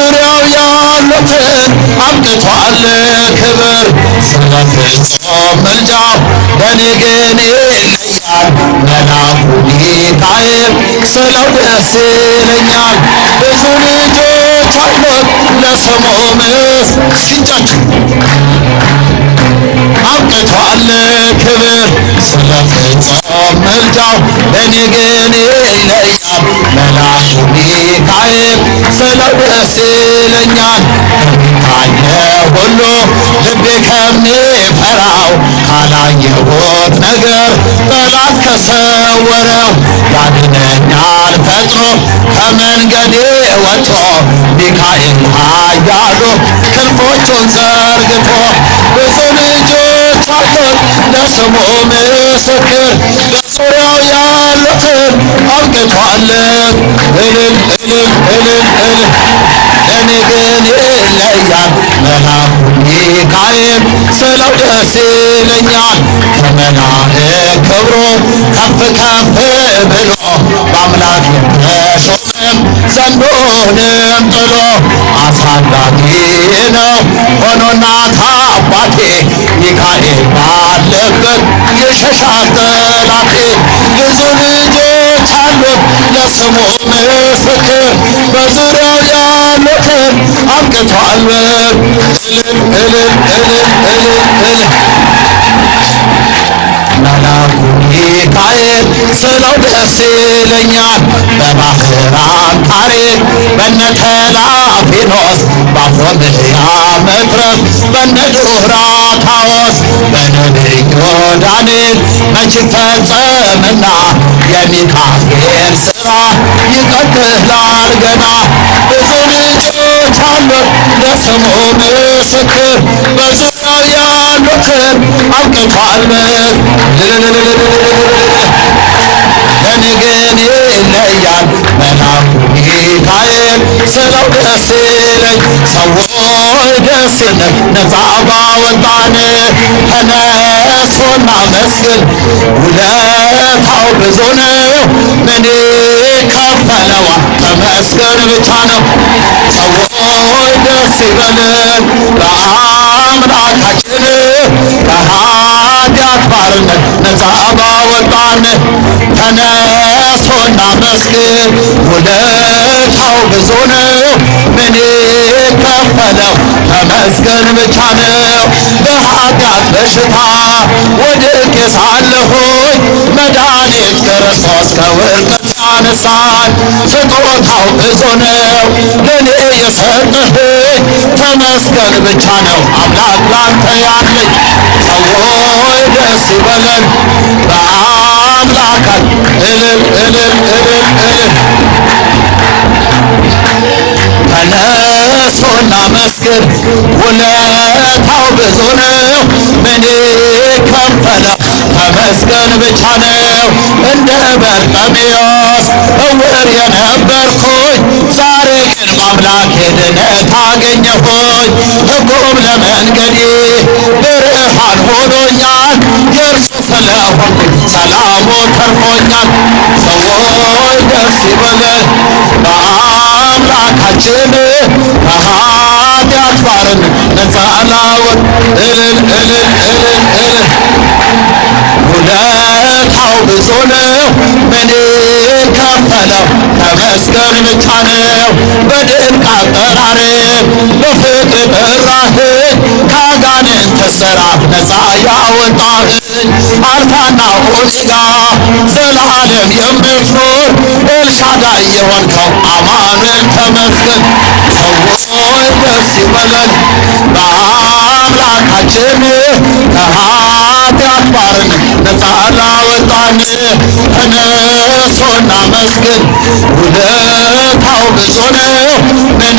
በዙሪያው ያሉትን አብቅቷል ክብር ስለ ፍጹም ምልጃው በኔ ግን ይለያል መልአኩ ሚካኤል ስለው ደስ ይለኛል ብዙ ልጆች አሉት ለስሙ ምስኪንጫችን አብቅቷል ክብር ስለ ፍጹም ምልጃው በኔ ግን ይለያል መልአኩ ሚካኤል ስለው ደስ ይለኛል ከሚታየው ሁሉ ልቤ ከሚፈራው ካላየሁት ነገር ጠላት ከሰወረው ያድነኛል ፈጥኖ ከመንገዴ ወጥቶ ሚካኤል ኃያሉ ክንፎቹን ዘርግቶ ብዙ ልጆች አሉት ለስሙ ምስክር በዙሪያው ያሉትን አብቅቷል እልል እልል እልል እልል ለኔ ግን ይለያል መልአኩ ሚካኤል ስለው ደስ ይለኛል ከመላእክት ክብሩ ከፍ ከፍ ብሎ በአምላክ የተሾመም ዘንዶንም ጥሎ አሳዳጊ ነው ሆኖ እናት አባቴ ሚካኤል ባለበት ይሸሻል ጠላቴ ብዙ ልጆች አሉት ለስሙ ምስክር በዙሪያው ያሉትን አብቅቷል እልል እልል እልል እልል እልል መልአኩ ሚካኤል ስለው ደስ ይለኛል በባህራን ታሪክ በነ ተላፊኖስ በአፎምያ መትረፍ በነ ዱራታዎስ በነቢዩ ዳንኤል መች ፈጸምና የሚካኤል ሥራ ይቀጥላል ገና ብዙ ልጆች አሉት ለስሙ ምስክር በዙሪያው ያሉትን አብቅቷል ለኔ ግን ይለያል መልአኩ ሚካኤል ስለው ደስ ይለኝ ሰዎች ደስ ይለን ነፃ ባወጣን ተነሶና መስግን ውለታው ብዙ ነው ምን ከፈለዋል ተመስገን ብቻ ነው ሰዎች ደስ ይበለን በአምላካችን ከኃጢአት ባርነት ነፃ ባወጣን ተነሶና መስግን ውለታው ብዙ ነው ምን ከፈለው ተመስገን ብቻ ነው በኃጢአት በሽታ ወድቄ ሳለሁኝ መድኃኒት ክርስቶስ ከውድቀት አነሳን ስጦታው ብዙ ነው ለኔ የሰጠኸኝ ተመስገን ብቻ ነው አምላክ ላንተ ያለኝ ሰዎች ደስ ይበለን በአምላካት እልል እልል እልል እልል ተነሶና መስግን ውለታው ብዙ ነው ምን ከፈለው ተመስገን ብቻ ነው እንደ በርጤሜዎስ እውር የነበርኩኝ ዛሬ ግን በአምላኬ ድነት አገኘሁኝ ሕጉም ለመንገዴ ብርሃን ሆኖኛል የእርሱ ስለሆንኩኝ ሰላሙ ተርፎኛል ሰዎች ደስ ይበለን በአምላካችን ከኃጢአት ባርነት ነፃ ላወጣን እልል እልል እልል እልል ውለታው ብዙ ነው ምን ከፈለው ተመስገን ብቻ ነው በድንቅ አጠራር በፍቅር ጠራኸኝ ከአጋንንት እስራት ነፃ ያወጣኸኝ አልፋና ኦሜጋ ዘላለም የምትኖር ኤልሻዳይ የሆንከው አማኑኤል ተመስገን ሰዎች ደስ ይበለን በአምላካችን ከኃጢአት ባርነት ነፃ ላወጣን ተነሶና መስግን ውለታው ብዙ ነው ምን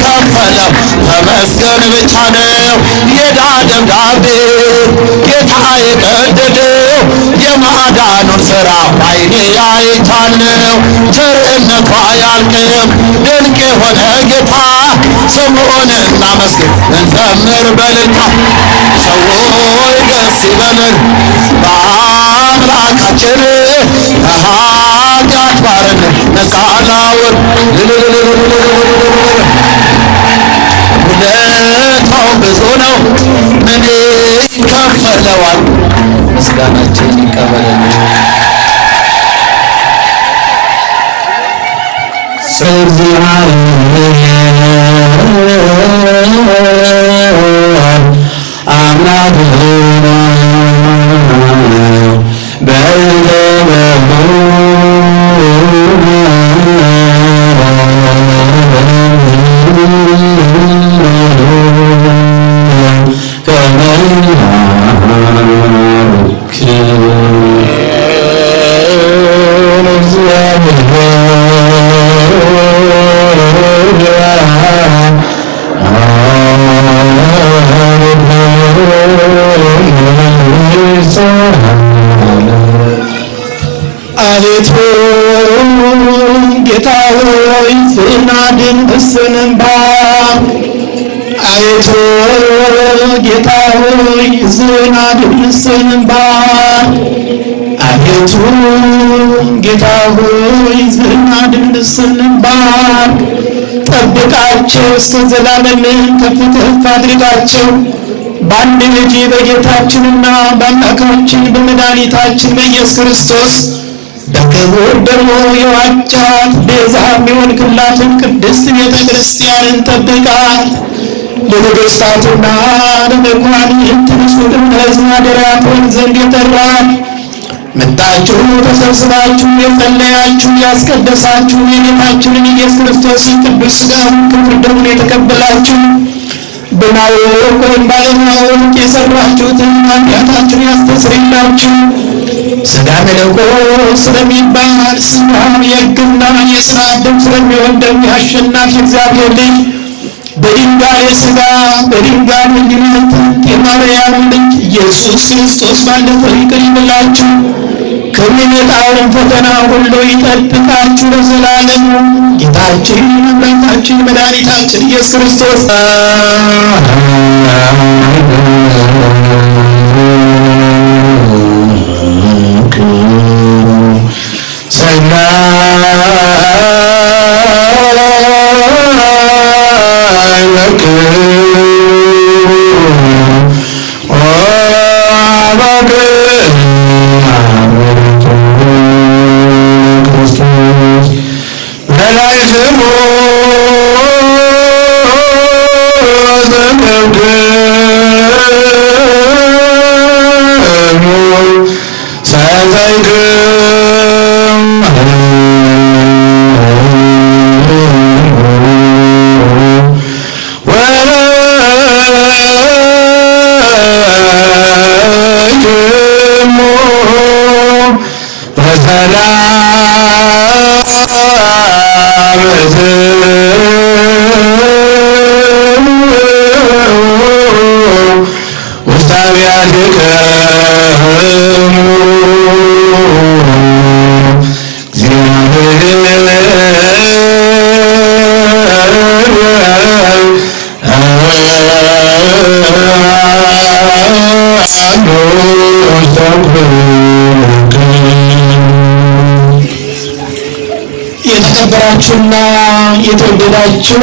ከፈለው ተመስገን ብቻ ነው የዕዳ ደብዳቤ ጌታ የቀደደው የማዳኑን ሥራ ባይኔ አይቻለው ቸርነቱ አያልቅም ድንቅ የሆነ ጌታ ስሙን እናመስግን እንዘምር በእልልታ ሰዎች ደስ ይበለን በአምላካችን ከኃጢአት ባርነት ነፃ ላወጣን አቤቱ ጌታ ሆይ ዝናድን እስንባ አቤቱ ጌታ ሆይ ዝናድን እስንባ አቤቱ ጌታ ሆይ ዝናድን እስንባ ጠብቃቸው እስከ ዘላለም ከፍ ከፍ አድርጋቸው በአንድ ልጅ በጌታችንና በአምላካችን በመድኃኒታችን በኢየሱስ ክርስቶስ በክቡር ደግሞ የዋጃት ቤዛ የሆንክላትን ቅድስት ቤተ ክርስቲያንን ጠብቃት። ለነገሥታቱና ለመኳንንት ንጹሕ ሕዝብ ማደሪያ ትሆን ዘንድ የጠራን መጣችሁ ተሰብስባችሁ የጸለያችሁ ያስቀደሳችሁ የጌታችንን ኢየሱስ ክርስቶስን ቅዱስ ሥጋውን ክቡር ደሙን የተቀበላችሁ በማወቅ ወይም ባለማወቅ የሠራችሁትን ኃጢአታችሁን ያስተሰርይላችሁ። ሥጋ መለኮት ስለሚባል ሥጋው የሕግና የሥራ ደም ስለሚሆን ደግሞ የአሸናፊ እግዚአብሔር ልጅ በድንጋሌ ሥጋ በድንጋሌ ሕሊና የማርያም ልጅ ኢየሱስ ክርስቶስ ባለፈው ይቅር ይበላችሁ፣ ከሚመጣውን ፈተና ሁሉ ይጠብቃችሁ ለዘላለሙ። ጌታችን አምላካችን መድኃኒታችን ኢየሱስ ክርስቶስ የተከበራችሁና የተወደዳችሁ